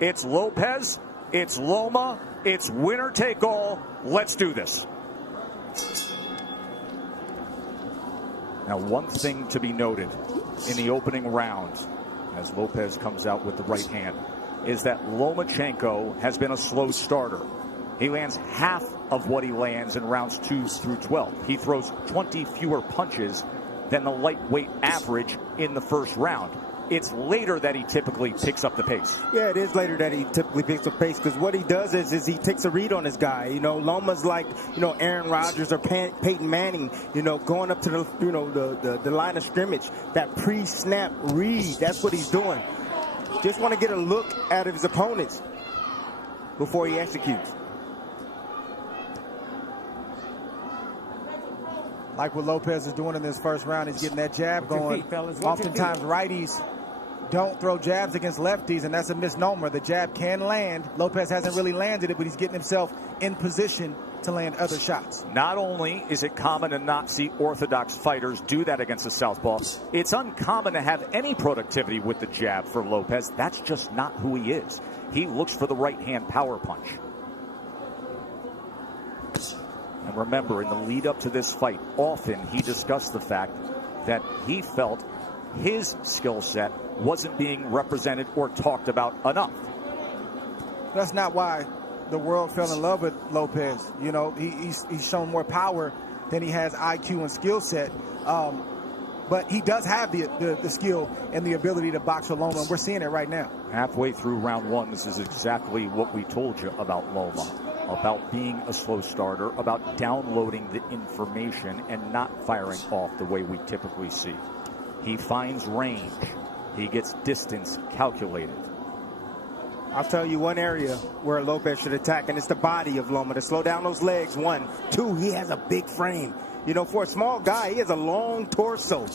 It's Lopez, it's Loma, it's winner take all. Let's do this. Now, one thing to be noted in the opening round, as Lopez comes out with the right hand, is that Lomachenko has been a slow starter. He lands half of what he lands in rounds 2 through 12. He throws 20 fewer punches than the lightweight average in the first round. It's later that he typically picks up the pace. Yeah, it is later that he typically picks up pace, because what he does is he takes a read on his guy. You know, Loma's like, you know, Aaron Rodgers or Peyton Manning, you know, going up to the, you know, the line of scrimmage. That pre-snap read, that's what he's doing. Just want to get a look at his opponents before he executes. Like what Lopez is doing in this first round, he's getting that jab going. Oftentimes righties don't throw jabs against lefties, and that's a misnomer. The jab can land. Lopez hasn't really landed it, but he's getting himself in position to land other shots. Not only is it common to not see orthodox fighters do that against the southpaw, it's uncommon to have any productivity with the jab for Lopez. That's just not who he is. He looks for the right-hand power punch. And remember, in the lead up to this fight, often he discussed the fact that he felt his skill set wasn't being represented or talked about enough. That's not why the world fell in love with Lopez. You know, he's shown more power than he has IQ and skill set. But he does have the skill and the ability to box with Loma, and we're seeing it right now. Halfway through round 1, this is exactly what we told you about Loma, about being a slow starter, about downloading the information and not firing off the way we typically see. He finds range. He gets distance calculated. I'll tell you one area where Lopez should attack, and it's the body of Loma, to slow down those legs. 1, 2, he has a big frame. You know, for a small guy, he has a long torso.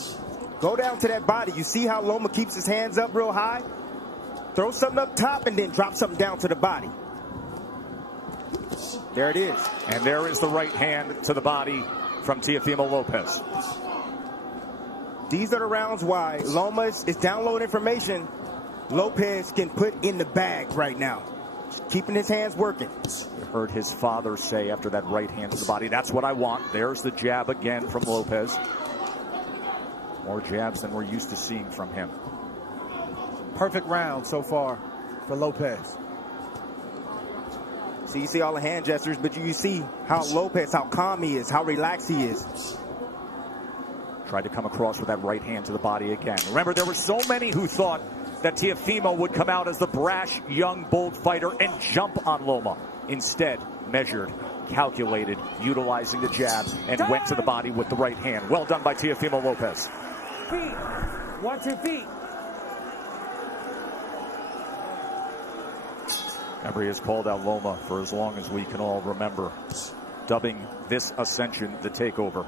Go down to that body. You see how Loma keeps his hands up real high? Throw something up top and then drop something down to the body. There it is. And there is the right hand to the body from Teofimo Lopez. These are the rounds why Loma is downloading information Lopez can put in the bag right now. Just keeping his hands working. You heard his father say after that right hand to the body, that's what I want. There's the jab again from Lopez. More jabs than we're used to seeing from him. Perfect round so far for Lopez. So you see all the hand gestures, but you see how Lopez, how calm he is, how relaxed he is. Tried to come across with that right hand to the body again. Remember, there were so many who thought that Teofimo would come out as the brash, young, bold fighter and jump on Loma. Instead, measured, calculated, utilizing the jab, and went to the body with the right hand. Well done by Teofimo Lopez. Feet. Watch your feet. Remember, he has called out Loma for as long as we can all remember, dubbing this ascension the takeover.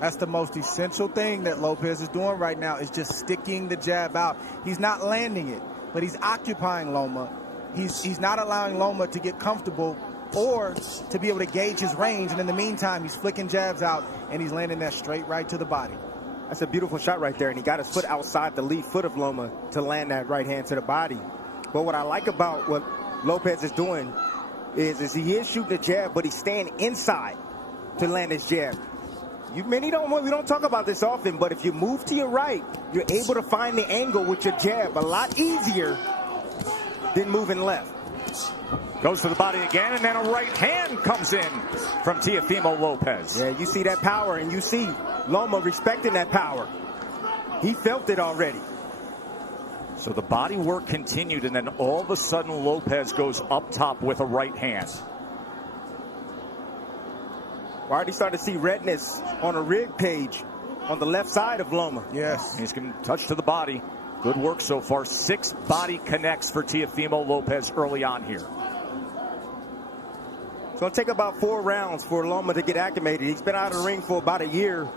That's the most essential thing that Lopez is doing right now, is just sticking the jab out. He's not landing it, but he's occupying Loma. He's not allowing Loma to get comfortable or to be able to gauge his range. And in the meantime, he's flicking jabs out, and he's landing that straight right to the body. That's a beautiful shot right there, and he got his foot outside the lead foot of Loma to land that right hand to the body. But what I like about what Lopez is doing is he is shooting a jab, but he's staying inside to land his jab. We don't talk about this often, but if you move to your right, you're able to find the angle with your jab a lot easier than moving left. Goes to the body again, and then a right hand comes in from Teofimo Lopez. Yeah, you see that power, and you see Loma respecting that power. He felt it already. So the body work continued, and then all of a sudden Lopez goes up top with a right hand. We already started to see redness on a rig page on the left side of Loma. Yes. He's going to touch to the body. Good work so far. 6 body connects for Teofimo Lopez early on here. It's going to take about 4 rounds for Loma to get acclimated. He's been out of the ring for about a year,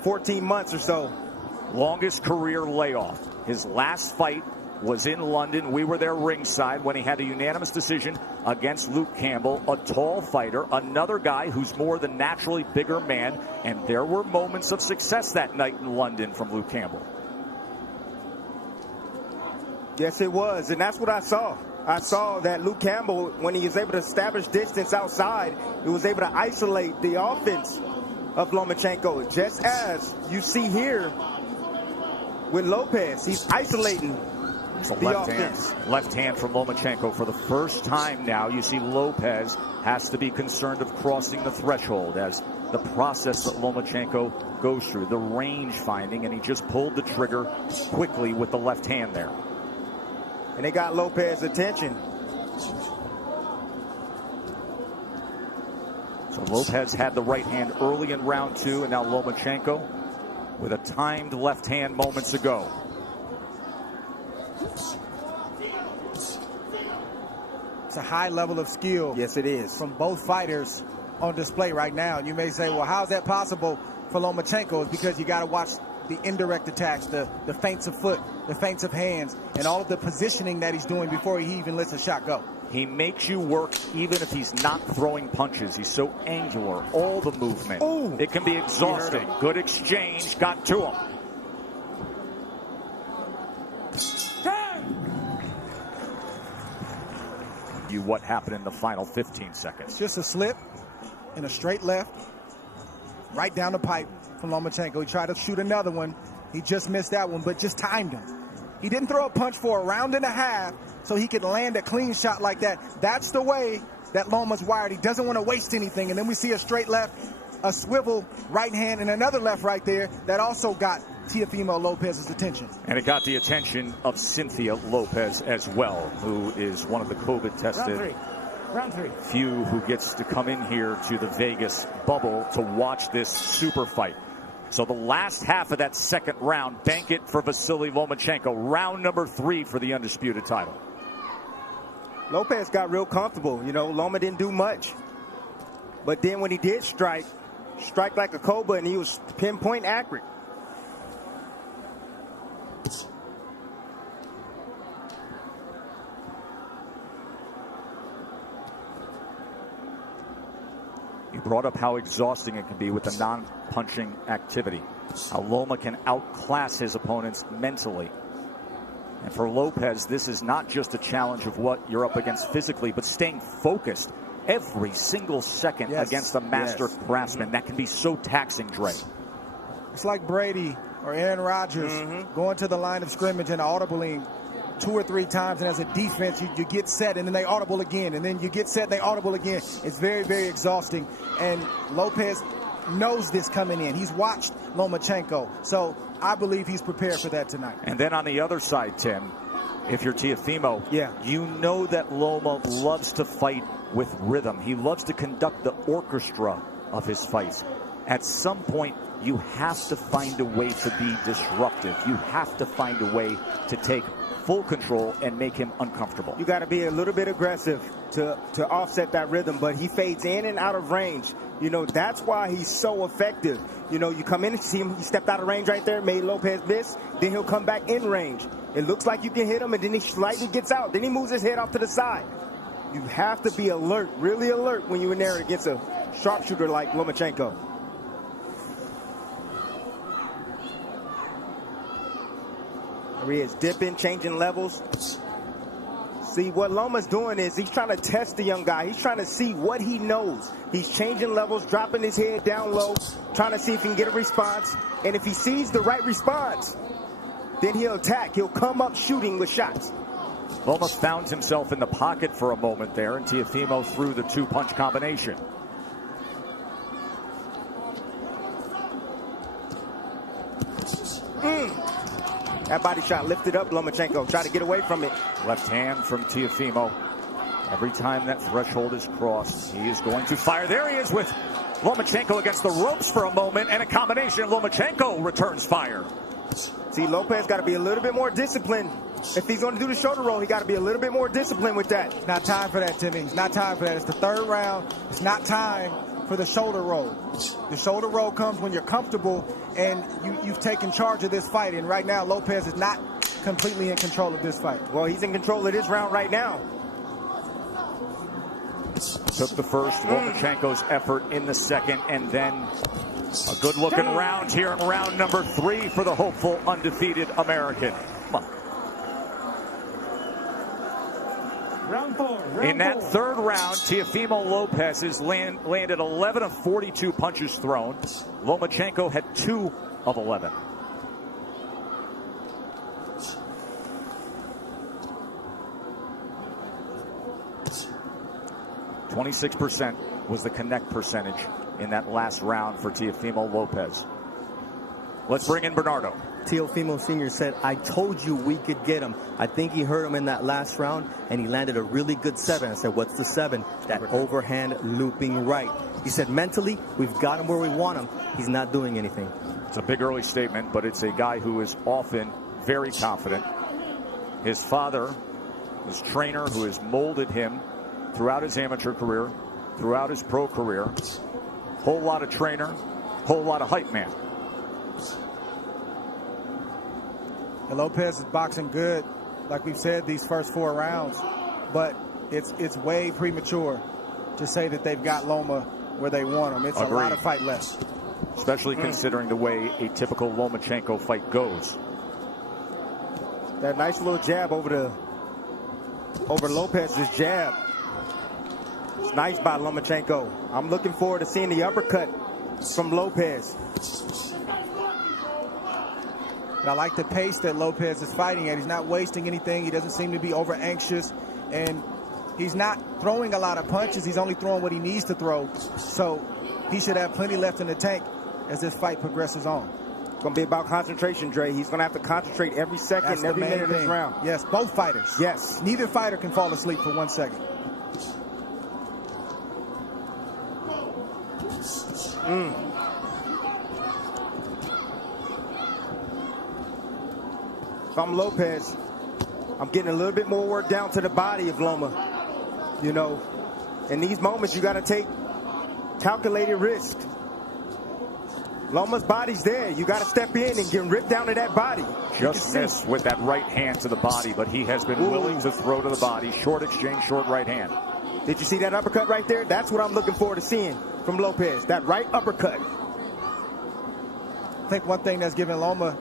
14 months or so. Longest career layoff. His last fight was in London. We were there ringside when he had a unanimous decision against Luke Campbell, a tall fighter, another guy who's more than naturally bigger man, and there were moments of success that night in London from Luke Campbell. Yes, it was, and that's what I saw. I saw that Luke Campbell, when he was able to establish distance outside, he was able to isolate the offense of Lomachenko, just as you see here with Lopez. He's isolating the offense. Left hand from Lomachenko. For the first time now, you see Lopez has to be concerned of crossing the threshold as the process that Lomachenko goes through, the range finding, and he just pulled the trigger quickly with the left hand there. And they got Lopez's attention. So Lopez had the right hand early in round 2, and now Lomachenko with a timed left hand moments ago. It's a high level of skill. Yes, it is. From both fighters on display right now. And you may say, well, how's that possible for Lomachenko? It's because you got to watch the indirect attacks, the feints of foot, the feints of hands, and all of the positioning that he's doing before he even lets a shot go. He makes you work even if he's not throwing punches. He's so angular, all the movement. Ooh. It can be exhausting. Good exchange, got to him. What happened in the final 15 seconds? Just a slip and a straight left, right down the pipe from Lomachenko. He tried to shoot another one. He just missed that one, but just timed him. He didn't throw a punch for a round and a half so he could land a clean shot like that. That's the way that Loma's wired. He doesn't want to waste anything. And then we see a straight left, a swivel right hand, and another left right there that also got Teofimo Lopez's attention. And it got the attention of Cynthia Lopez as well, who is one of the COVID-tested Round three. few who gets to come in here to the Vegas bubble to watch this super fight. So the last half of that second round, bank it for Vasily Lomachenko. Round number 3 for the undisputed title. Lopez got real comfortable. You know, Loma didn't do much. But then when he did strike like a cobra, and he was pinpoint accurate. You brought up how exhausting it can be with the non-punching activity. How Loma can outclass his opponents mentally. And for Lopez, this is not just a challenge of what you're up against physically, but staying focused every single second against a master craftsman. That can be so taxing, Dre. It's like Brady or Aaron Rodgers going to the line of scrimmage and audibling 2 or 3 times, and as a defense, you get set, and then they audible again, and then you get set, and they audible again. It's very, very exhausting, and Lopez knows this coming in. He's watched Lomachenko, so I believe he's prepared for that tonight. And then on the other side, Tim, if you're Teofimo, you know that Loma loves to fight with rhythm. He loves to conduct the orchestra of his fights. At some point, you have to find a way to be disruptive. You have to find a way to take full control and make him uncomfortable. You got to be a little bit aggressive to offset that rhythm, but he fades in and out of range. You know, that's why he's so effective. You know, you come in and see him, he stepped out of range right there, made Lopez miss, then he'll come back in range. It looks like you can hit him, and then he slightly gets out. Then he moves his head off to the side. You have to be alert, really alert, when you're in there against a sharpshooter like Lomachenko. There he is, dipping, changing levels. See, what Loma's doing is he's trying to test the young guy. He's trying to see what he knows. He's changing levels, dropping his head down low, trying to see if he can get a response. And if he sees the right response, then he'll attack. He'll come up shooting with shots. Loma found himself in the pocket for a moment there, and Teofimo threw the 2-punch combination. That body shot lifted up Lomachenko. Try to get away from it. Left hand from Teofimo. Every time that threshold is crossed, he is going to fire. There he is with Lomachenko against the ropes for a moment, and a combination. Lomachenko returns fire. See, Lopez got to be a little bit more disciplined. If he's going to do the shoulder roll, he got to be a little bit more disciplined with that. It's not time for that, Timmy. It's not time for that. It's the 3rd round. It's not time for the shoulder roll. The shoulder roll comes when you're comfortable and you've taken charge of this fight. And right now, Lopez is not completely in control of this fight. Well, he's in control of this round right now. Took the first, Lomachenko's effort in the second, and then a good-looking round here in round number 3 for the hopeful undefeated American. Come on. Round 4. In that third round, Teofimo Lopez has landed 11 of 42 punches thrown. Lomachenko had 2 of 11. .26% was the connect percentage in that last round for Teofimo Lopez. Let's bring in Bernardo. Teofimo Sr. said, I told you we could get him. I think he hurt him in that last round, and he landed a really good 7. I said, what's the 7? That overhand looping right. He said, mentally, we've got him where we want him. He's not doing anything. It's a big early statement, but it's a guy who is often very confident. His father, his trainer, who has molded him throughout his amateur career, throughout his pro career. Whole lot of trainer, whole lot of hype man. And Lopez is boxing good, like we've said, these first 4 rounds. But it's way premature to say that they've got Loma where they want him. It's a lot of fight left. Especially considering the way a typical Lomachenko fight goes. That nice little jab over Lopez's jab. It's nice by Lomachenko. I'm looking forward to seeing the uppercut from Lopez. And I like the pace that Lopez is fighting at. He's not wasting anything. He doesn't seem to be over anxious. And he's not throwing a lot of punches. He's only throwing what he needs to throw. So he should have plenty left in the tank as this fight progresses on. It's going to be about concentration, Dre. He's going to have to concentrate every second, every minute of this round. Yes, both fighters. Yes. Neither fighter can fall asleep for 1 second. If I'm Lopez, I'm getting a little bit more work down to the body of Loma. You know, in these moments, you got to take calculated risk. Loma's body's there. You got to step in and get ripped down to that body. Just missed with that right hand to the body, but he has been willing to throw to the body. Short exchange, short right hand. Did you see that uppercut right there? That's what I'm looking forward to seeing from Lopez. That right uppercut. I think one thing that's giving Loma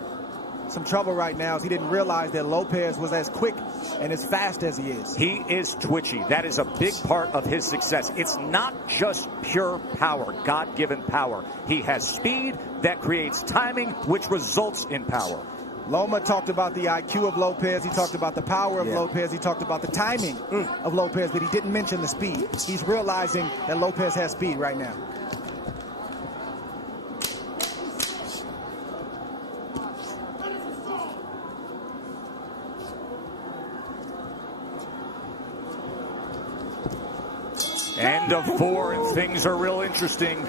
some trouble right now is he didn't realize that Lopez was as quick and as fast as he is. He is twitchy. That is a big part of his success. It's not just pure power, God-given power. He has speed that creates timing, which results in power. Loma talked about the IQ of Lopez. He talked about the power of Lopez. He talked about the timing of Lopez, but he didn't mention the speed. He's realizing that Lopez has speed right now. End of 4, and things are real interesting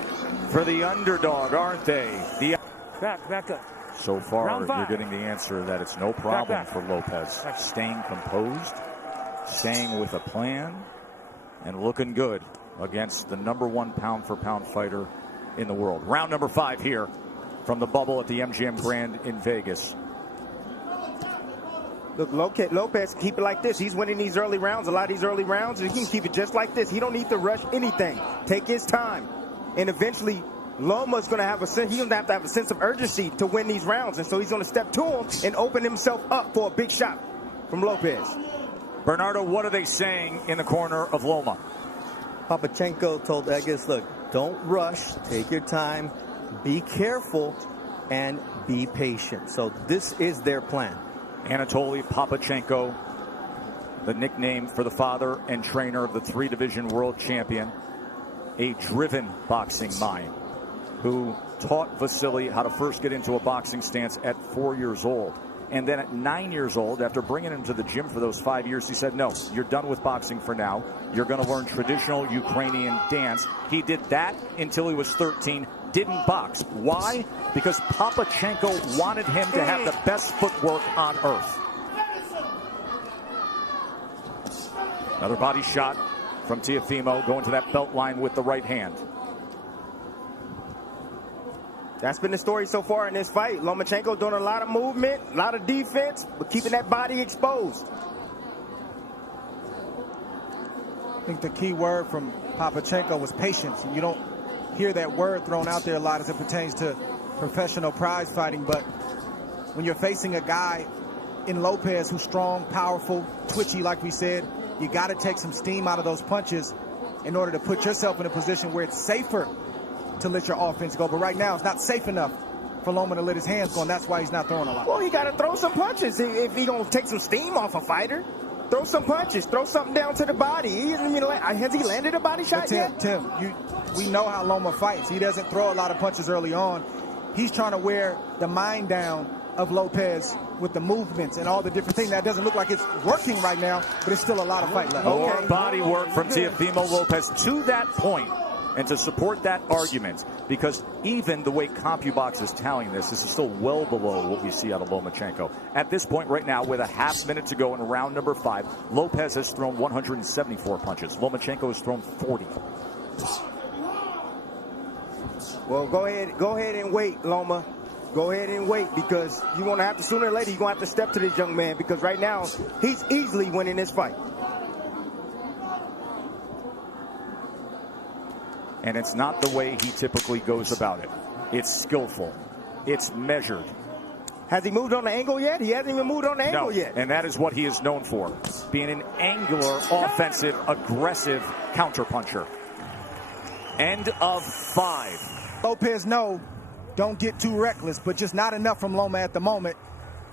for the underdog, aren't they? Back up. So far, Round 5. you're getting the answer that it's no problem for Lopez. Staying composed, staying with a plan, and looking good against the #1 pound-for-pound fighter in the world. Round number 5 here from the bubble at the MGM Grand in Vegas. Look, Lopez, keep it like this. He's winning these early rounds, a lot of these early rounds, and he can keep it just like this. He don't need to rush anything. Take his time. And eventually, Loma's going to have he's going to have a sense of urgency to win these rounds. And so he's going to step to him and open himself up for a big shot from Lopez. Bernardo, what are they saying in the corner of Loma? Papachenko told Egas, look, don't rush, take your time, be careful, and be patient. So this is their plan. Anatoly Papachenko, the nickname for the father and trainer of the 3-division world champion, a driven boxing mind who taught Vasily how to first get into a boxing stance at 4 years old. And then at 9 years old, after bringing him to the gym for those 5 years, he said, no, you're done with boxing for now. You're going to learn traditional Ukrainian dance. He did that until he was 13, didn't box. Why? Because Papachenko wanted him to have the best footwork on earth. Another body shot from Teofimo, going to that belt line with the right hand. That's been the story so far in this fight. Lomachenko doing a lot of movement, a lot of defense, but keeping that body exposed. I think the key word from Papachenko was patience. And you don't hear that word thrown out there a lot as it pertains to professional prize fighting. But when you're facing a guy in Lopez who's strong, powerful, twitchy, like we said, You got to take some steam out of those punches in order to put yourself in a position where it's safer to let your offense go. But right now, it's not safe enough for Loma to let his hands go, and that's why he's not throwing a lot. Well, he got to throw some punches if he going to take some steam off a fighter. Throw some punches. Throw something down to the body. Has he landed a body shot yet? Tim, we know how Loma fights. He doesn't throw a lot of punches early on. He's trying to wear the mind down of Lopez with the movements and all the different things. That doesn't look like it's working right now, but it's still a lot of fight left. More body work from Teofimo Lopez to that point. And to support that argument, because even the way CompuBox is tallying this is still well below what we see out of Lomachenko. At this point right now, with a half minute to go in round number 5, Lopez has thrown 174 punches. Lomachenko has thrown 40. Well, go ahead and wait, Loma. Go ahead and wait, because you're going to have to, sooner or later, you're going to have to step to this young man, because right now, he's easily winning this fight. And it's not the way he typically goes about it. It's skillful. It's measured. Has he moved on the angle yet? He hasn't even moved on the angle yet. And that is what he is known for, being an angular, offensive, aggressive counterpuncher. End of 5. Lopez, no, don't get too reckless, but just not enough from Loma at the moment.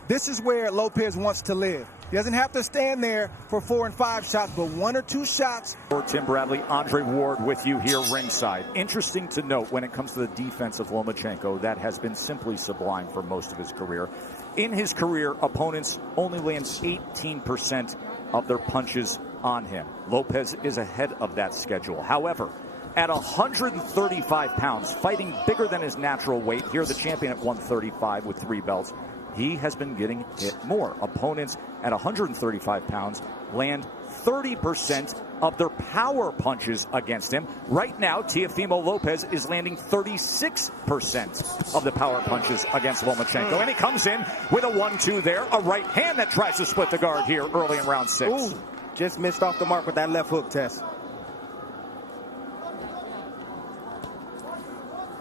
This is where Lopez wants to live. He doesn't have to stand there for 4 and 5 shots, but 1 or 2 shots. Tim Bradley, Andre Ward with you here ringside. Interesting to note when it comes to the defense of Lomachenko, that has been simply sublime for most of his career. In his career, opponents only land 18% of their punches on him. Lopez is ahead of that schedule. However, at 135 pounds, fighting bigger than his natural weight, here the champion at 135 with 3 belts, he has been getting hit more. Opponents at 135 pounds land 30% of their power punches against him. Right now, Teofimo Lopez is landing 36% of the power punches against Lomachenko. And he comes in with a 1-2 there, a right hand that tries to split the guard here early in round 6. Ooh, just missed off the mark with that left hook, Tess.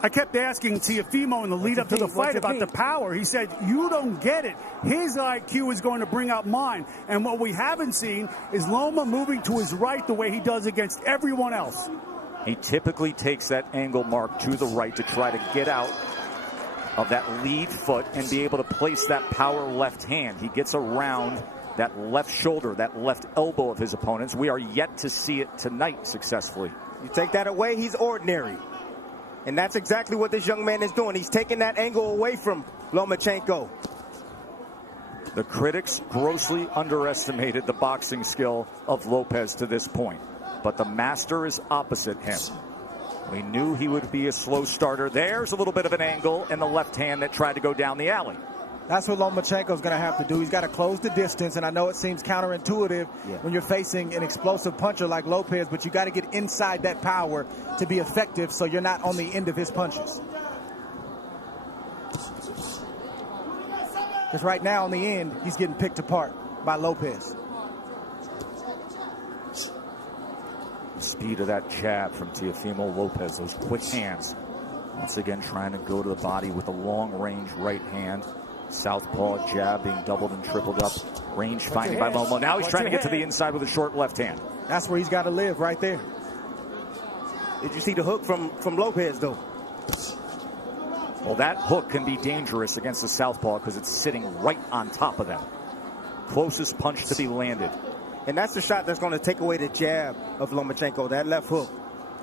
I kept asking Teofimo in the lead up to the fight about the power. He said, you don't get it. His IQ is going to bring out mine. And what we haven't seen is Loma moving to his right the way he does against everyone else. He typically takes that angle mark to the right to try to get out of that lead foot and be able to place that power left hand. He gets around that left shoulder, that left elbow of his opponents. We are yet to see it tonight successfully. You take that away, he's ordinary. And that's exactly what this young man is doing. He's taking that angle away from Lomachenko. The critics grossly underestimated the boxing skill of Lopez to this point. But the master is opposite him. We knew he would be a slow starter. There's a little bit of an angle in the left hand that tried to go down the alley. That's what Lomachenko's going to have to do. He's got to close the distance, and I know it seems counterintuitive when you're facing an explosive puncher like Lopez, but you got to get inside that power to be effective so you're not on the end of his punches. Because right now, on the end, he's getting picked apart by Lopez. The speed of that jab from Teofimo Lopez, those quick hands. Once again, trying to go to the body with a long-range right hand. Southpaw jab being doubled and tripled up. Range finding by Loma. Now he's trying to get to the inside with a short left hand. That's where he's got to live, right there. Did you see the hook from Lopez, though? Well, that hook can be dangerous against the southpaw because it's sitting right on top of them. Closest punch to be landed. And that's the shot that's going to take away the jab of Lomachenko, that left hook.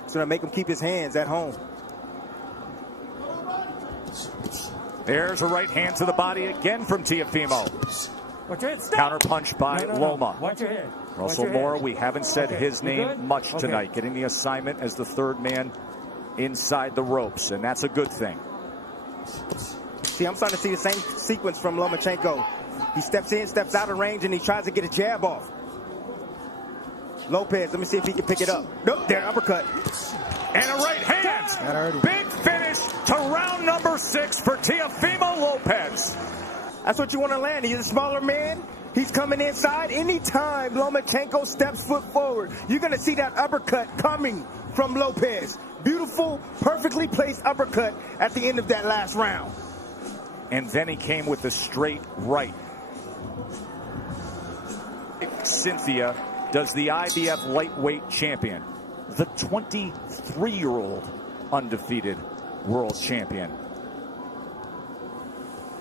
It's going to make him keep his hands at home. There's a right hand to the body again from Teofimo. Counter punch by Loma. Watch your head. Russell Moore, we haven't said his name much tonight. Getting the assignment as the third man inside the ropes, and that's a good thing. See, I'm starting to see the same sequence from Lomachenko. He steps in, steps out of range, and he tries to get a jab off. Lopez, let me see if he can pick it up. Nope, there, uppercut. And a right hand. Big finish to round number 6 for Teofimo Lopez. That's what you want to land. He's a smaller man. He's coming inside. Anytime Lomachenko steps foot forward, you're going to see that uppercut coming from Lopez. Beautiful, perfectly placed uppercut at the end of that last round. And then he came with a straight right. Cynthia does the IBF lightweight champion, the 23-year-old undefeated world champion,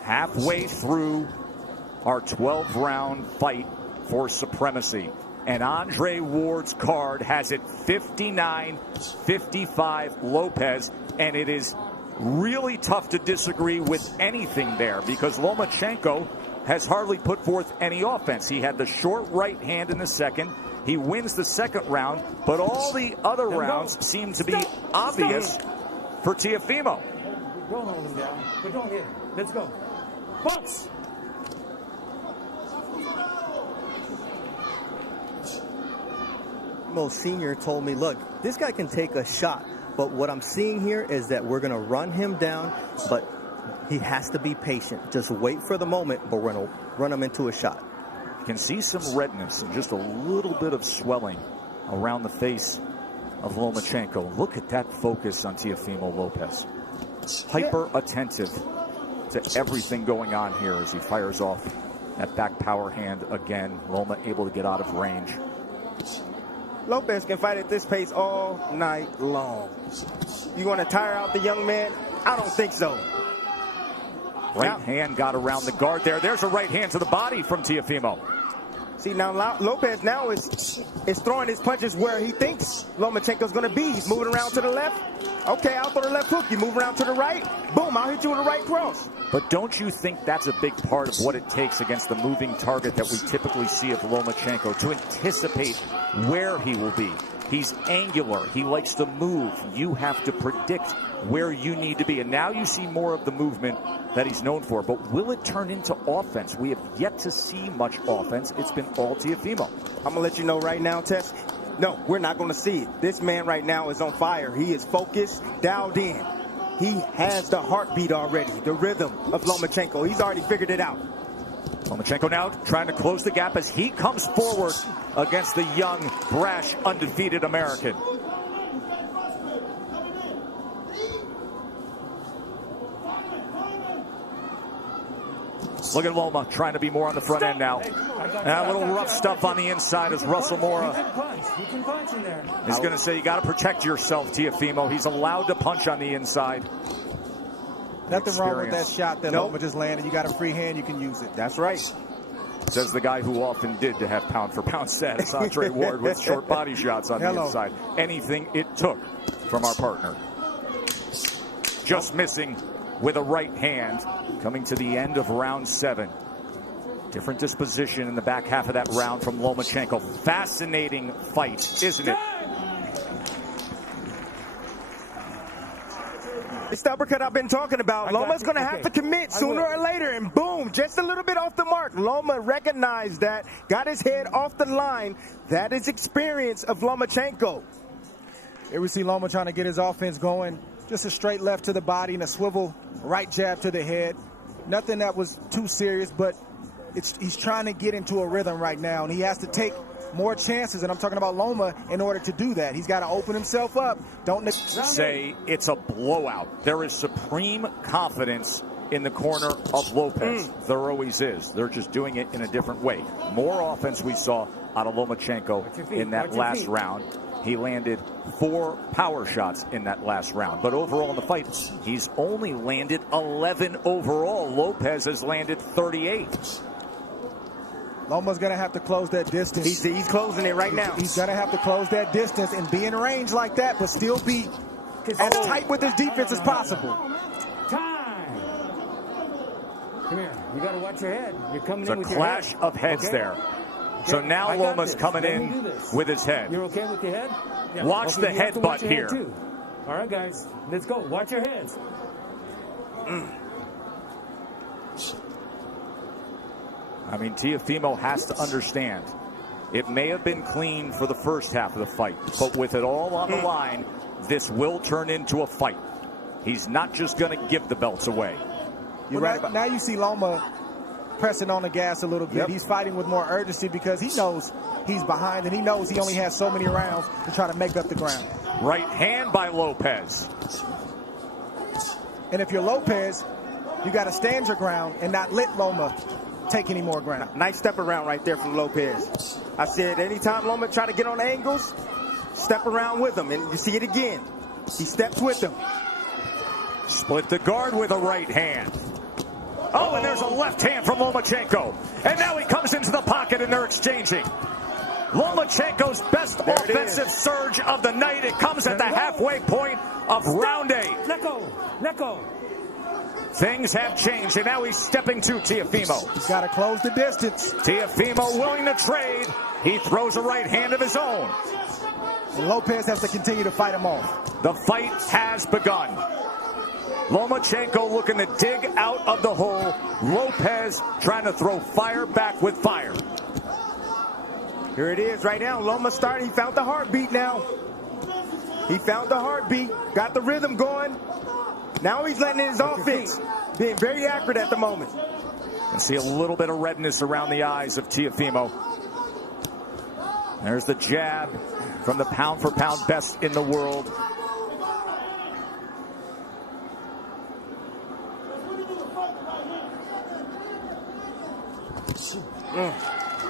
halfway through our 12-round fight for supremacy. And Andre Ward's card has it 59-55 Lopez, and it is really tough to disagree with anything there because Lomachenko has hardly put forth any offense. He had the short right hand in the second. He wins the second round, but all the other rounds seem to be obvious for Teofimo. Don't hold him down, but don't hit him. Let's go. Box! Mo Sr. told me, look, this guy can take a shot, but what I'm seeing here is that we're going to run him down, but he has to be patient. Just wait for the moment, but we're going to run him into a shot. You can see some redness and just a little bit of swelling around the face of Lomachenko. Look at that focus on Teofimo Lopez. Hyper attentive to everything going on here as he fires off that back power hand again. Loma able to get out of range. Lopez can fight at this pace all night long. You want to tire out the young man? I don't think so. Right hand got around the guard there. There's a right hand to the body from Teofimo. See, now Lopez now is throwing his punches where he thinks Lomachenko's going to be. He's moving around to the left. Okay, I'll throw the left hook. You move around to the right. Boom, I'll hit you with a right cross. But don't you think that's a big part of what it takes against the moving target that we typically see of Lomachenko, to anticipate where he will be? He's angular. He likes to move. You have to predict where you need to be. And now you see more of the movement that he's known for. But will it turn into offense? We have yet to see much offense. It's been all Teofimo. I'm going to let you know right now, Tess. No, we're not going to see it. This man right now is on fire. He is focused, dialed in. He has the heartbeat already, the rhythm of Lomachenko. He's already figured it out. Lomachenko now trying to close the gap as he comes forward against the young, brash, undefeated American. Look at Loma trying to be more on the front end now. And a little rough stuff on the inside as Russell Mora is going to say you got to protect yourself, Teofimo. He's allowed to punch on the inside. Nothing wrong with that shot that Loma just landed. You got a free hand, you can use it. That's right. Says the guy who often did to have pound-for-pound status, Andre Ward, with short body shots on the inside. Anything it took from our partner. Just missing with a right hand. Coming to the end of round 7. Different disposition in the back half of that round from Lomachenko. Fascinating fight, isn't it? It's the uppercut I've been talking about. Loma's going to have to commit sooner or later, and boom, just a little bit off the mark. Loma recognized that, got his head off the line. That is experience of Lomachenko. Here we see Loma trying to get his offense going. Just a straight left to the body and a swivel right jab to the head. Nothing that was too serious, but he's trying to get into a rhythm right now, and he has to take more chances, and I'm talking about Loma, in order to do that. He's got to open himself up. Don't say it's a blowout. There is supreme confidence in the corner of Lopez. There always is. They're just doing it in a different way. More offense we saw out of Lomachenko in that last round. He landed 4 power shots in that last round. But overall in the fight, he's only landed 11 overall. Lopez has landed 38. Loma's going to have to close that distance. He's closing it right now. He's going to have to close that distance and be in range like that, but still be as tight with his defense as possible. Time. Come here. You got to watch your head. You're coming in with your head. It's a clash of heads there. So now Loma's coming in with his head. You're okay with your head? Yeah. Watch the headbutt here. All right, guys. Let's go. Watch your heads. I mean, Teofimo has to understand. It may have been clean for the first half of the fight, but with it all on the line, this will turn into a fight. He's not just going to give the belts away. You're right about now you see Loma pressing on the gas a little bit. He's fighting with more urgency because he knows he's behind, and he knows he only has so many rounds to try to make up the ground. Right hand by Lopez. And if you're Lopez, you got to stand your ground and not let Loma take any more ground. Nice step around right there from Lopez. I said anytime Loma try to get on angles, step around with him, and you see it again. He steps with him. Split the guard with a right hand. Oh, and there's a left hand from Lomachenko. And now he comes into the pocket and they're exchanging. Lomachenko's best offensive surge of the night. It comes at the halfway point of round 8. Let go. Let go. Things have changed, and now he's stepping to Teofimo. He's got to close the distance. Teofimo willing to trade. He throws a right hand of his own. And Lopez has to continue to fight him off. The fight has begun. Lomachenko looking to dig out of the hole. Lopez trying to throw fire back with fire. Here it is right now. Loma started. He found the heartbeat now. He found the heartbeat. Got the rhythm going. Now he's letting in his offense. Being very accurate at the moment. You can see a little bit of redness around the eyes of Teofimo. There's the jab from the pound-for-pound best in the world.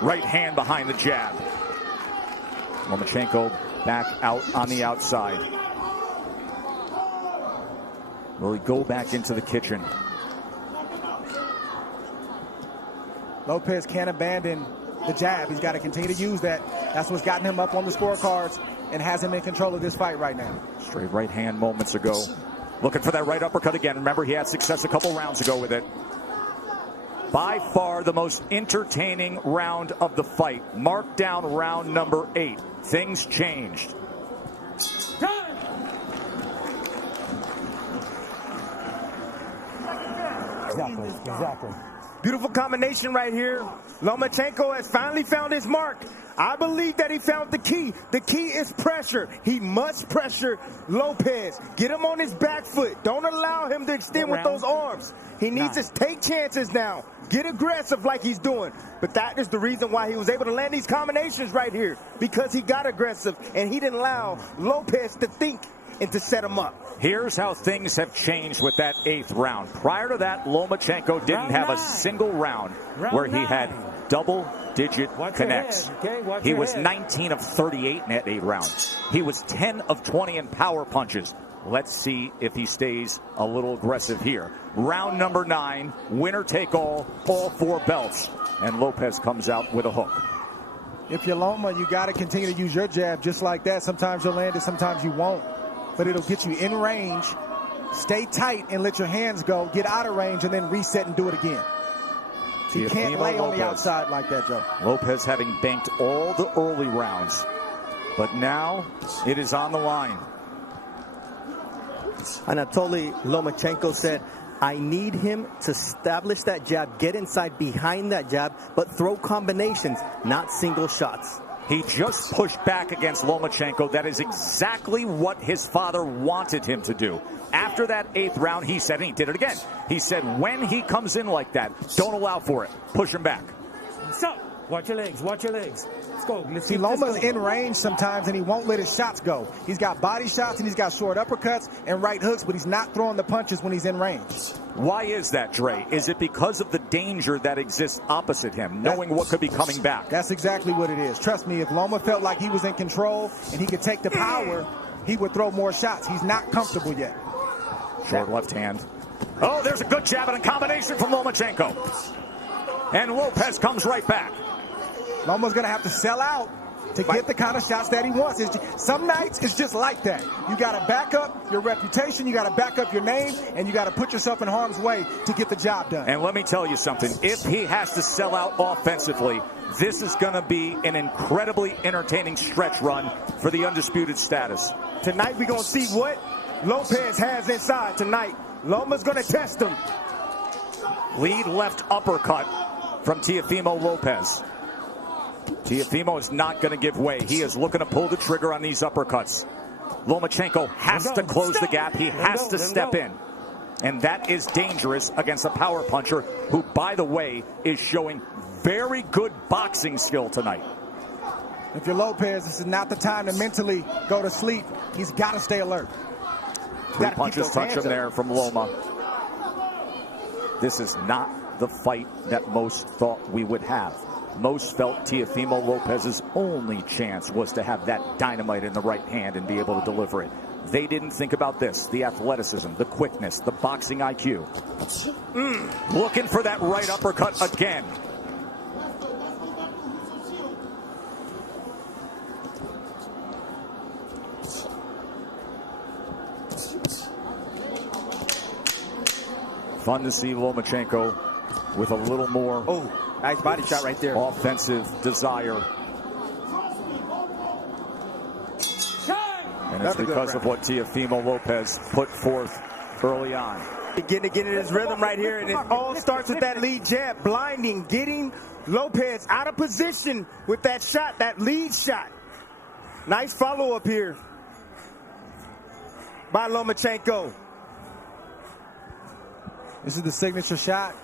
Right hand behind the jab. Lomachenko back out on the outside. Will he go back into the kitchen? Lopez can't abandon the jab. He's got to continue to use that. That's what's gotten him up on the scorecards and has him in control of this fight right now. Straight right hand moments ago. Looking for that right uppercut again. Remember, he had success a couple rounds ago with it. By far the most entertaining round of the fight. Mark down round number 8. Things changed. Exactly. Beautiful combination right here. Lomachenko has finally found his mark. I believe that he found the key. The key is pressure. He must pressure Lopez. Get him on his back foot. Don't allow him to extend with those arms. He needs to take chances now. Get aggressive like he's doing. But that is the reason why he was able to land these combinations right here. Because he got aggressive and he didn't allow Lopez to think and to set him up. Here's how things have changed with that 8th round. Prior to that, Lomachenko didn't have a single round where he had double-digit connects. He was 19 of 38 in that 8 rounds. He was 10 of 20 in power punches. Let's see if he stays a little aggressive here. Round number 9, winner take all 4 belts. And Lopez comes out with a hook. If you're Loma, you got to continue to use your jab just like that. Sometimes you'll land it, sometimes you won't. But it'll get you in range. Stay tight and let your hands go. Get out of range and then reset and do it again. So you can't lay on the outside like that, Joe. Lopez having banked all the early rounds. But now it is on the line. Anatoly Lomachenko said, I need him to establish that jab, get inside behind that jab, but throw combinations, not single shots. He just pushed back against Lomachenko. That is exactly what his father wanted him to do. After that 8th round, he said, and he did it again. He said, when he comes in like that, don't allow for it. Push him back. So, watch your legs. Watch your legs. Let's go. Let's See, Loma's in range sometimes, and he won't let his shots go. He's got body shots, and he's got short uppercuts and right hooks, but he's not throwing the punches when he's in range. Why is that, Dre? Is it because of the danger that exists opposite him, knowing what could be coming back? That's exactly what it is. Trust me, if Loma felt like he was in control and he could take the power, he would throw more shots. He's not comfortable yet. Short left hand. Oh, there's a good jab and a combination from Lomachenko. And Lopez comes right back. Loma's going to have to sell out to get the kind of shots that he wants. Some nights it's just like that. You got to back up your reputation, you got to back up your name, and you got to put yourself in harm's way to get the job done. And let me tell you something. If he has to sell out offensively, this is going to be an incredibly entertaining stretch run for the undisputed status. Tonight we're going to see what Lopez has inside tonight. Loma's going to test him. Lead left uppercut from Teofimo Lopez. Teofimo is not going to give way. He is looking to pull the trigger on these uppercuts. Lomachenko has to close the gap. He has to step in. And that is dangerous against a power puncher who, by the way, is showing very good boxing skill tonight. If you're Lopez, this is not the time to mentally go to sleep. He's got to stay alert. 3 punches touch him there from Loma. This is not the fight that most thought we would have. Most felt Teofimo Lopez's only chance was to have that dynamite in the right hand and be able to deliver it. They didn't think about this, the athleticism, the quickness, the boxing IQ. Looking for that right uppercut again. Fun to see Lomachenko with a little more nice body shot right there. Offensive desire. And it's because of what Teofimo Lopez put forth early on. Getting in his rhythm right here, and it all starts with that lead jab, blinding, getting Lopez out of position with that shot, that lead shot. Nice follow-up here by Lomachenko. This is the signature shot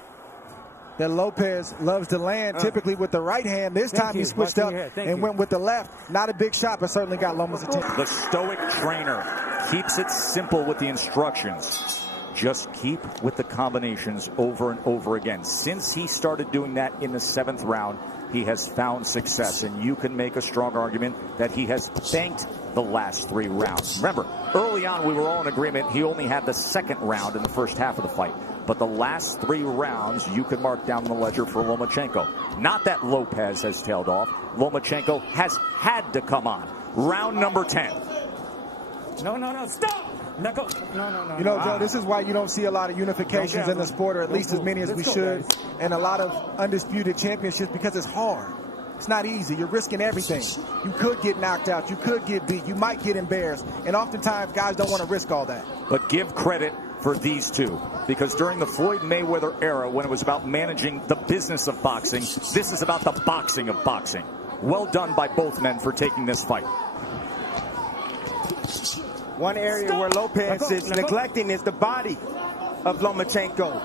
that Lopez loves to land, typically with the right hand. This time he switched up and went with the left. Not a big shot, but certainly got Loma's attention. The stoic trainer keeps it simple with the instructions. Just keep with the combinations over and over again. Since he started doing that in the 7th round, he has found success, and you can make a strong argument that he has banked the last 3 rounds. Remember, early on we were all in agreement he only had the 2nd round in the first half of the fight. But the last 3 rounds you can mark down the ledger for Lomachenko. Not that Lopez has tailed off. Lomachenko has had to come on. Round number 10. No, stop! No. You know, Joe, this is why you don't see a lot of unifications in the sport, or at least as many as we should, and a lot of undisputed championships, because it's hard. It's not easy. You're risking everything. You could get knocked out. You could get beat. You might get embarrassed. And oftentimes, guys don't want to risk all that. But give credit for these two, because during the Floyd Mayweather era, when it was about managing the business of boxing, this is about the boxing of boxing. Well done by both men for taking this fight. One area where Lopez is neglecting is the body of Lomachenko.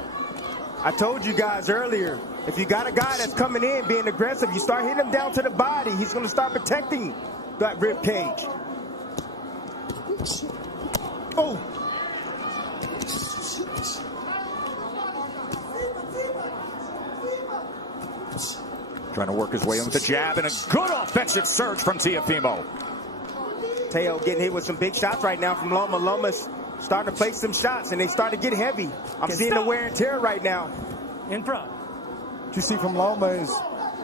I told you guys earlier, if you got a guy that's coming in being aggressive, you start hitting him down to the body, he's going to start protecting that rib cage. Oh! Trying to work his way in with the jab, and a good offensive surge from Teofimo. Teo getting hit with some big shots right now from Loma. Loma's starting to place some shots, and they start to get heavy. I'm seeing the wear and tear right now. In front. What you see from Loma is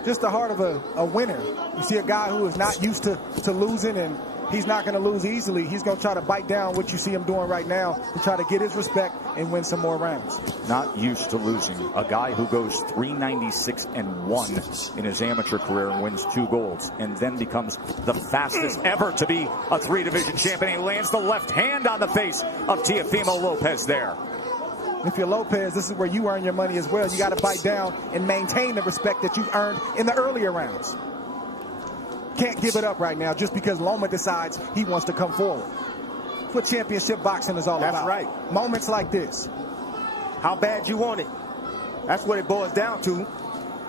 just the heart of a winner. You see a guy who is not used to losing, and he's not going to lose easily. He's going to try to bite down what you see him doing right now to try to get his respect and win some more rounds. Not used to losing. A guy who goes 396-1 in his amateur career and wins 2 golds, and then becomes the fastest ever to be a 3-division champion. He lands the left hand on the face of Teofimo Lopez there. If you're Lopez, this is where you earn your money as well. You got to bite down and maintain the respect that you've earned in the earlier rounds. Can't give it up right now just because Loma decides he wants to come forward. That's what championship boxing is all about. That's right. Moments like this. How bad you want it. That's what it boils down to.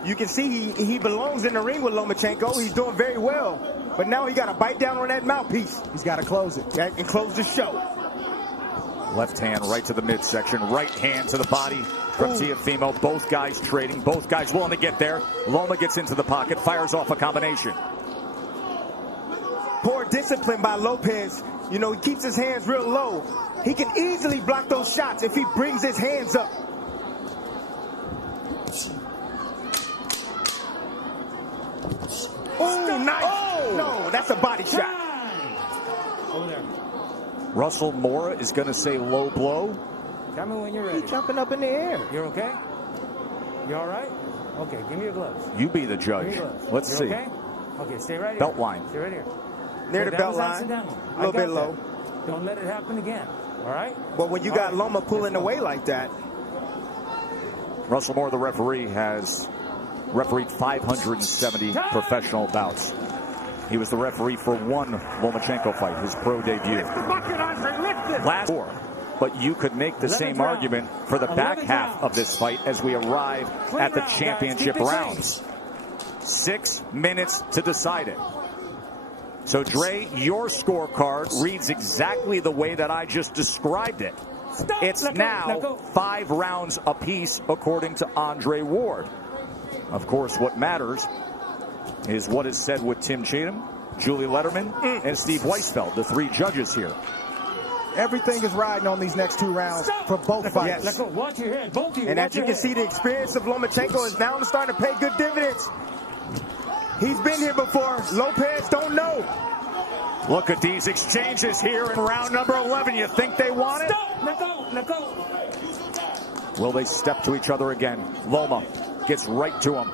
You can see he belongs in the ring with Lomachenko. He's doing very well. But now he got to bite down on that mouthpiece. He's got to close it. And close the show. Left hand right to the midsection. Right hand to the body from Teofimo. Both guys trading. Both guys willing to get there. Loma gets into the pocket. Fires off a combination. Poor discipline by Lopez. You know, he keeps his hands real low. He can easily block those shots if he brings his hands up. Oh, nice. Oh. No, that's a body shot. Over there. Russell Mora is going to say low blow. Tell me when you're ready. He's jumping up in the air. You're okay? You all right? Okay, give me your gloves. You be the judge. Let's see. Okay? Okay, stay right here. Belt line. Stay right here. Near the belt line. A little bit low. Don't let it happen again. All right? But when you got Loma pulling away like that. Russell Moore, the referee, has refereed 570 professional bouts. He was the referee for one Lomachenko fight, his pro debut. Last 4. But you could make the same argument for the back half of this fight as we arrive at the championship rounds. 6 minutes to decide it. So, Dre, your scorecard reads exactly the way that I just described it. It's now 5 rounds apiece, according to Andre Ward. Of course, what matters is what is said with Tim Cheatham, Julie Letterman, and Steve Weisfeld, the 3 judges here. Everything is riding on these next 2 rounds for both fighters. Yes. Watch your head, both of you. And as you can see, the experience of Lomachenko is now starting to pay good dividends. He's been here before. Lopez don't know. Look at these exchanges here in round number 11. You think they want it? Let go. Will they step to each other again? Loma gets right to him.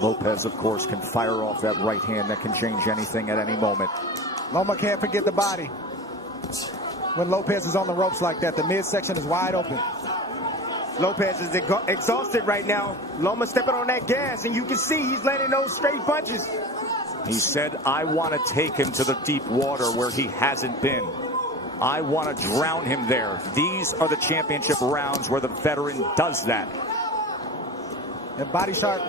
Lopez, of course, can fire off that right hand that can change anything at any moment. Loma can't forget the body. When Lopez is on the ropes like that, the midsection is wide open. Lopez is exhausted right now. Loma stepping on that gas, and you can see he's landing those straight punches. He said, I want to take him to the deep water where he hasn't been. I want to drown him there. These are the championship rounds where the veteran does that. That body shot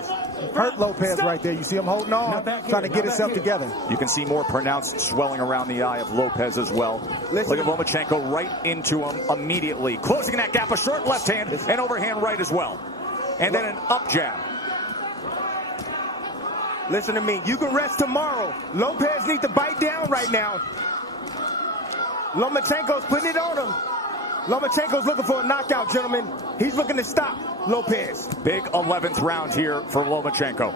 hurt Lopez right there. You see him holding on, trying to get himself together. You can see more pronounced swelling around the eye of Lopez as well. Look at Lomachenko right into him immediately. Closing that gap, a short left hand and overhand right as well. And then an up jab. Listen to me. You can rest tomorrow. Lopez needs to bite down right now. Lomachenko's putting it on him. Lomachenko's looking for a knockout, gentlemen. He's looking to stop Lopez. Big 11th round here for Lomachenko.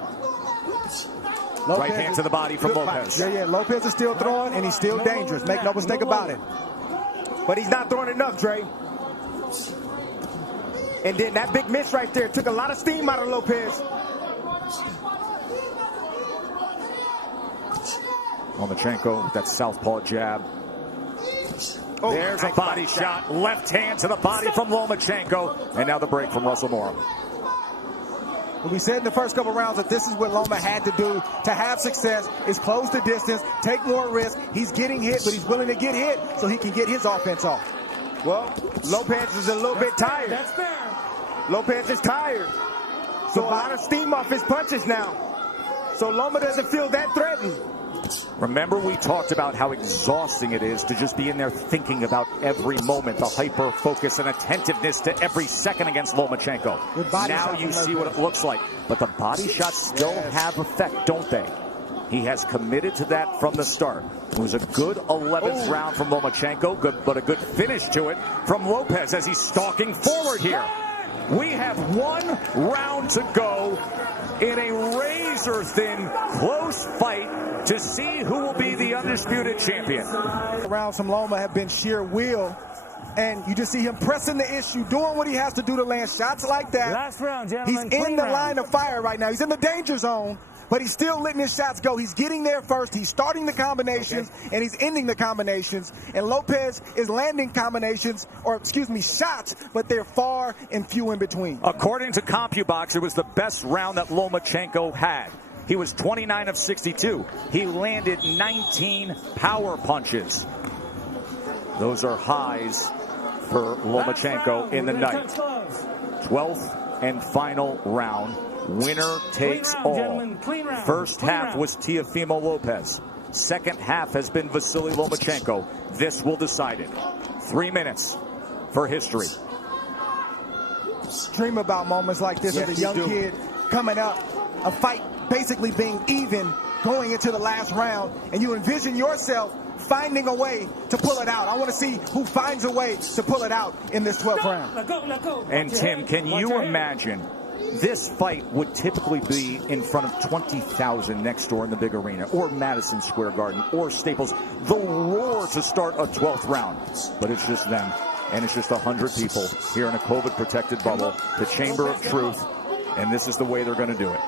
Right hand to the body from Lopez. Yeah. Lopez is still throwing, and he's still dangerous. Make no mistake about it. But he's not throwing enough, Dre. And then that big miss right there took a lot of steam out of Lopez. Lomachenko with that southpaw jab. Oh, there's a body shot. Left hand to the body from Lomachenko. And now the break from Russell Mora. We said in the first couple rounds that this is what Loma had to do to have success, is close the distance, take more risk. He's getting hit, but he's willing to get hit so he can get his offense off. Well, Lopez is a little bit tired. That's fair. Lopez is tired. So a lot of steam off his punches now. So Loma doesn't feel that threatened. Remember, we talked about how exhausting it is to just be in there thinking about every moment, the hyper focus and attentiveness to every second against Lomachenko. Now you see what it looks like. But the body shots still have effect, don't they? He has committed to that from the start. It was a good 11th round from Lomachenko, but a good finish to it from Lopez as he's stalking forward here. We have 1 round to go in a razor-thin, close fight to see who will be the undisputed champion. Rounds from Loma have been sheer will, and you just see him pressing the issue, doing what he has to do to land shots like that. Last round, gentlemen. He's in the line of fire right now. He's in the danger zone, but he's still letting his shots go. He's getting there first. He's starting the combinations, and he's ending the combinations. And Lopez is landing combinations, or excuse me, shots, but they're far and few in between. According to CompuBox, it was the best round that Lomachenko had. He was 29 of 62. He landed 19 power punches. Those are highs for Lomachenko in the night. 12th and final round. Winner takes all. First half was Teofimo Lopez. Second half has been Vasily Lomachenko. This will decide it. 3 minutes for history. Dream about moments like this as a young kid coming up, a fight basically being even going into the last round, and you envision yourself finding a way to pull it out. I want to see who finds a way to pull it out in this 12th round. Let go. And Tim, can you imagine this fight would typically be in front of 20,000 next door in the big arena, or Madison Square Garden, or Staples, the roar to start a 12th round. But it's just them, and it's just 100 people here in a COVID-protected bubble, the Chamber of Truth, and this is the way they're going to do it.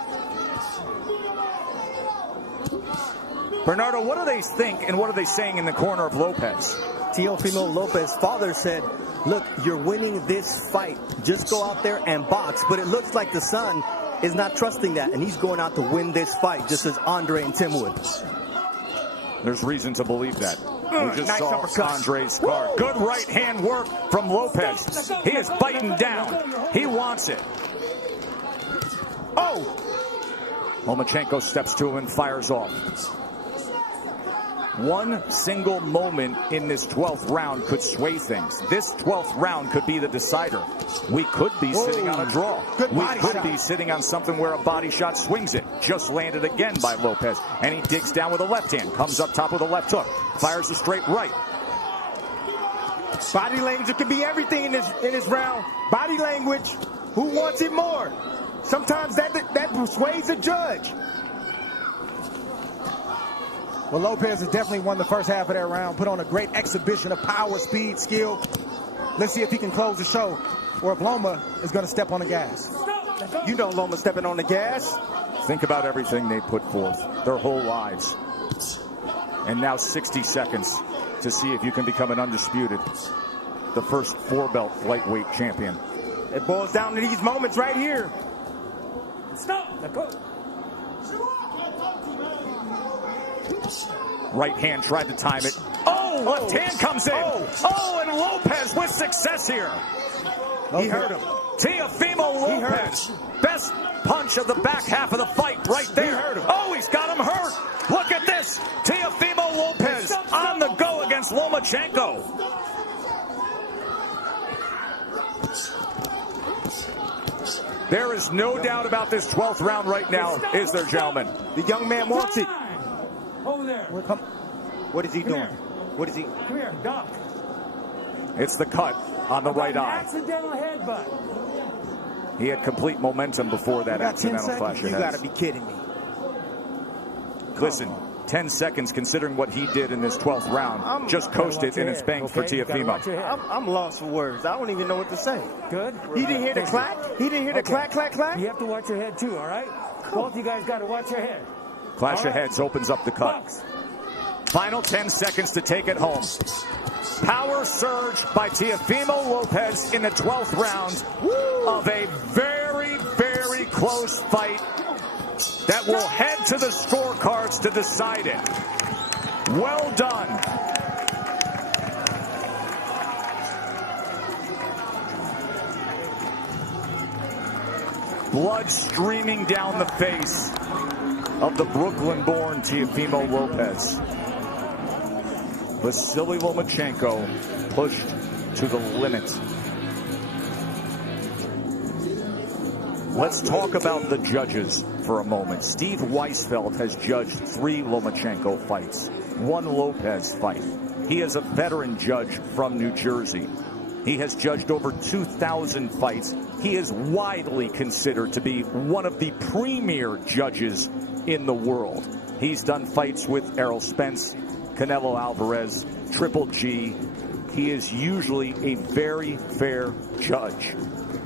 Bernardo, what do they think and what are they saying in the corner of Lopez? Teofimo Lopez's father said, look, you're winning this fight. Just go out there and box. But it looks like the son is not trusting that, and he's going out to win this fight, just as Andre and Tim would. There's reason to believe that. We just saw Andre's card. Good right hand work from Lopez. He is biting down. He wants it. Oh! Lomachenko steps to him and fires off. One single moment in this 12th round could sway things. This 12th round could be the decider. We could be sitting on a draw. We could be sitting on something where a body shot swings it. Just landed again by Lopez. And he digs down with a left hand. Comes up top with a left hook. Fires a straight right. Body language, it could be everything in this round. Body language, who wants it more? Sometimes that persuades the judge. Well, Lopez has definitely won the first half of that round, put on a great exhibition of power, speed, skill. Let's see if he can close the show, or if Loma is going to step on the gas. You know Loma stepping on the gas. Think about everything they put forth, their whole lives. And now 60 seconds to see if you can become an undisputed, the first 4-belt lightweight champion. It boils down to these moments right here. Stop. Let go. Right hand tried to time it. Oh, left hand comes in. Oh, and Lopez with success here. He hurt him. Teofimo Lopez. Best punch of the back half of the fight right there. He hurt him. Oh, he's got him hurt. Look at this. Teofimo Lopez on the go against Lomachenko. There is no doubt about this 12th round right now, is there, gentlemen? The young man wants it. Over there. What is he doing? What is he? Come here, duck. It's the cut on the right eye. Accidental headbutt. He had complete momentum before that accidental clash of You got heads. to be kidding me. Listen, 10 seconds considering what he did in this 12th round. Just coasted and it's banged for Teofimo. I'm lost for words. I don't even know what to say. Good. He didn't hear the clack? He didn't hear the clack, clack, clack? You have to watch your head too, all right? Both you guys got to watch your head. Clash of heads opens up the cut. Box. Final 10 seconds to take it home. Power surge by Teofimo Lopez in the 12th round of a very, very close fight that will head to the scorecards to decide it. Well done. Blood streaming down the face of the Brooklyn-born Teofimo Lopez. Vasily Lomachenko pushed to the limit. Let's talk about the judges for a moment. Steve Weisfeld has judged 3 Lomachenko fights, 1 Lopez fight. He is a veteran judge from New Jersey. He has judged over 2,000 fights. He is widely considered to be one of the premier judges in the world. He's done fights with Errol Spence, Canelo Alvarez, Triple G. He is usually a very fair judge.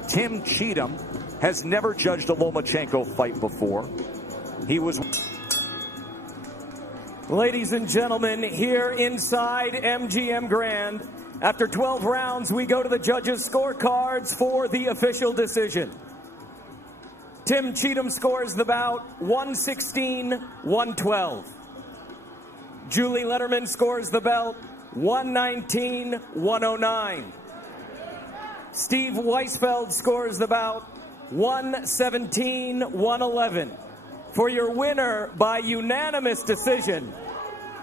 Tim Cheatham has never judged a Lomachenko fight before. He was... Ladies and gentlemen, here inside MGM Grand, after 12 rounds, we go to the judges' scorecards for the official decision. Tim Cheatham scores the bout 116-112. Julie Letterman scores the belt 119-109. Steve Weisfeld scores the bout 117-111. For your winner by unanimous decision.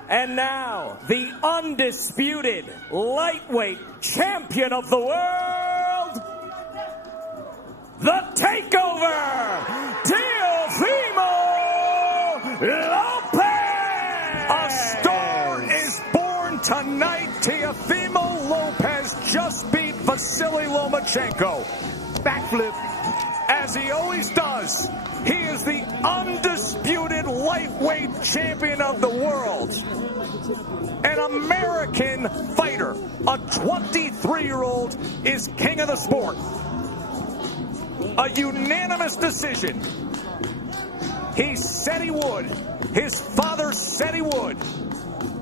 And now, the undisputed lightweight champion of the world, the Takeover, Teofimo Lopez! A star is born tonight. Teofimo Lopez just beat Vasily Lomachenko. Backflip, as he always does. He is the undisputed lightweight champion of the world. An American fighter, a 23-year-old, is king of the sport. A unanimous decision. He said he would. His father said he would.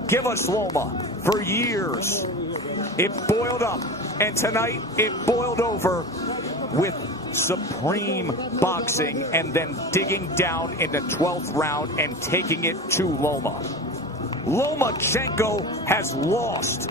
Give us Loma. For years, it boiled up. And tonight, it boiled over with supreme boxing and then digging down in the 12th round and taking it to Loma. Lomachenko has lost.